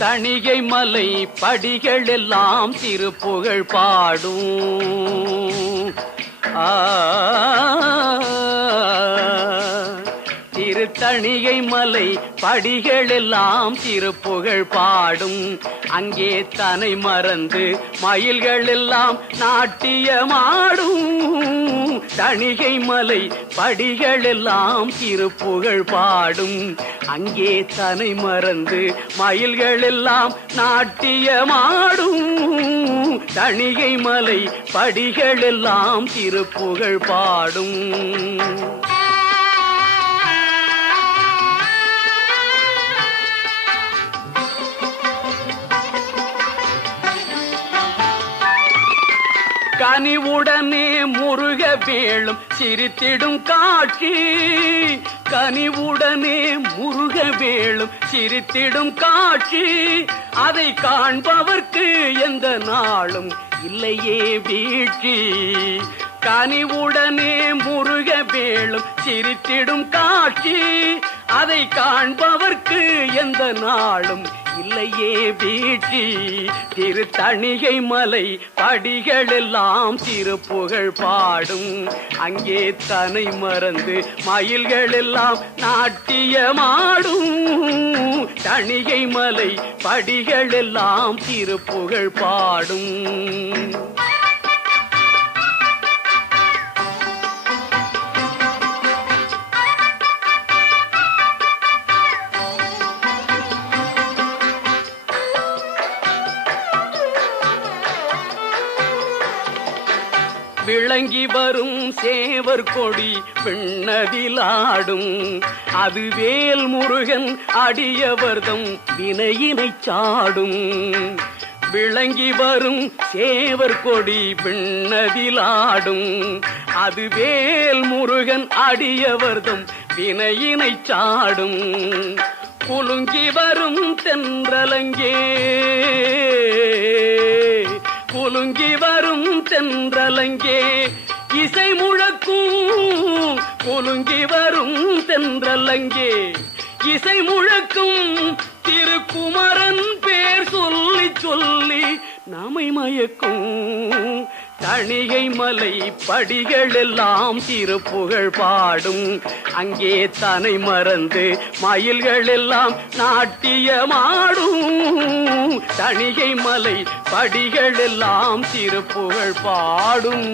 தணிகை மலை படிகள் எல்லாம் திருப்புகழ் பாடும். திருத்தணிகை மலை படிகள் எல்லாம் திருப்புகழ் பாடும். அங்கே தனை மறந்து மயில்கள் எல்லாம் நாட்டியமாடும். தணிகை மலை படிகள் எல்லாம் திருப்புகழ் பாடும். அங்கே தனை மறந்து மயில்கள் எல்லாம் நாட்டியமாடும். தணிகை மலை படிகள் எல்லாம் திருப்புகழ் பாடும். கனிவுடனே முருக வேளும் சிரித்திடும் காட்சி. கனிவுடனே முருக வேளும் சிரித்திடும் காட்சி. அதை காண்பவர்க்கு எந்த நாளும் இல்லையே வீழ்ச்சி. கனிவுடனே முருக வேளும் சிரித்திடும் காட்சி. அதை காண்பவர்க்கு எந்த நாளும் இல்லையே வீழ்ச்சி. திருத்தணிகை மலை படிகள் எல்லாம் திருப்புகழ் பாடும். அங்கே தனை மறந்து மயில்கள் எல்லாம் நாட்டியமாடும். தணிகை மலை படிகள் எல்லாம் திருப்புகழ் பாடும். விளங்கி வரும் சேவர் கொடி விண்ணதிலாடும். அது வேல் முருகன் அடியவர்தம் வினையினை சாடும். விளங்கி வரும் சேவர் கொடி விண்ணதிலாடும். அது வேல் முருகன் அடியவர்தம் வினையினை சாடும். குலுங்கி வரும் தென்றலங்கே குலுங்கி வரும் தென்றலங்கே இசை முழக்கும். குலுங்கி வரும் தென்றலங்கே இசை முழக்கும். திருக்குமரன் பேர் சொல்லி சொல்லி நம்மை மயக்கும். தணிகை மலை படிகள் எல்லாம் திருப்புகழ் பாடும். அங்கே தனை மறந்து மயில்கள் எல்லாம் நாட்டியமாடும். தணிகை மலை படிகள் எல்லாம் திருப்புகழ் பாடும்.